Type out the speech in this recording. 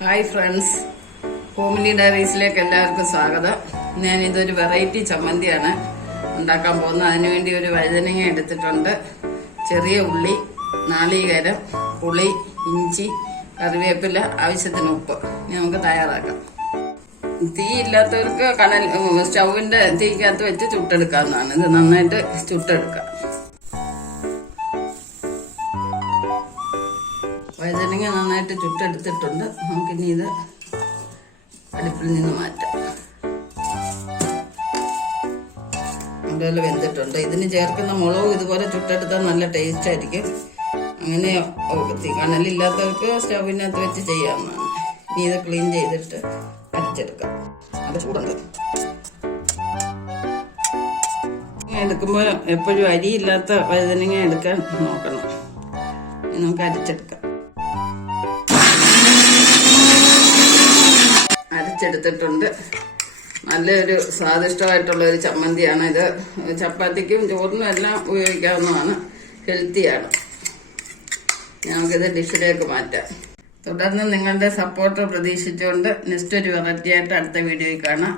Hi friends, homely ഡയറീസിലേക്ക് എല്ലാവർക്കും സ്വാഗതം. ഞാനിതൊരു വെറൈറ്റി ചമ്മന്തിയാണ് ഉണ്ടാക്കാൻ പോകുന്നത്. അതിനുവേണ്ടി ഒരു വഴുതനങ്ങ എടുത്തിട്ടുണ്ട്, ചെറിയ ഉള്ളി, നാളികേരം, പുളി, ഇഞ്ചി, കറിവേപ്പില, ആവശ്യത്തിന് ഉപ്പ്. നമുക്ക് തയ്യാറാക്കാം. തീ ഇല്ലാത്തവർക്ക് സ്റ്റൗവിന്റെ തീക്കകത്ത് വെച്ച് ചുട്ടെടുക്കാവുന്നതാണ്. ഇത് നന്നായിട്ട് ചുട്ടെടുക്കാം. വഴുതനങ്ങ നന്നായിട്ട് ചുട്ടെടുത്തിട്ടുണ്ട്. നമുക്കിനി ഇത് അടുപ്പിൽ നിന്ന് മാറ്റാം. അതുപോലെ വെന്തിട്ടുണ്ട്. ഇതിന് ചേർക്കുന്ന മുളകും ഇതുപോലെ ചുട്ടെടുത്താൽ നല്ല ടേസ്റ്റ് ആയിരിക്കും. അങ്ങനെ കനലില്ലാത്തവർക്ക് സ്റ്റൗവിനകത്ത് വെച്ച് ചെയ്യാവുന്നതാണ്. ഇനി ഇത് ക്ലീൻ ചെയ്തിട്ട് അരച്ചെടുക്കാം. അത് ചൂടുണ്ട്. എടുക്കുമ്പോൾ എപ്പോഴും അരിയില്ലാത്ത വഴുതനങ്ങ എടുക്കാൻ നോക്കണം. നമുക്ക് അരച്ചെടുക്കാം. അരച്ചെടുത്തിട്ടുണ്ട്. നല്ലൊരു സ്വാദിഷ്ടമായിട്ടുള്ള ഒരു ചമ്മന്തിയാണ് ഇത്. ചപ്പാത്തിക്കും ചോറിനും എല്ലാം ഉപയോഗിക്കാവുന്നതാണ്. ഹെൽത്തിയാണ്. നമുക്കിത് ഡിഷിലേക്ക് മാറ്റാം. തുടർന്ന് നിങ്ങളുടെ സപ്പോർട്ട് പ്രതീക്ഷിച്ചുകൊണ്ട് നെക്സ്റ്റ് ഒരു വെറൈറ്റി ആയിട്ട് അടുത്ത വീഡിയോയിൽ കാണാം.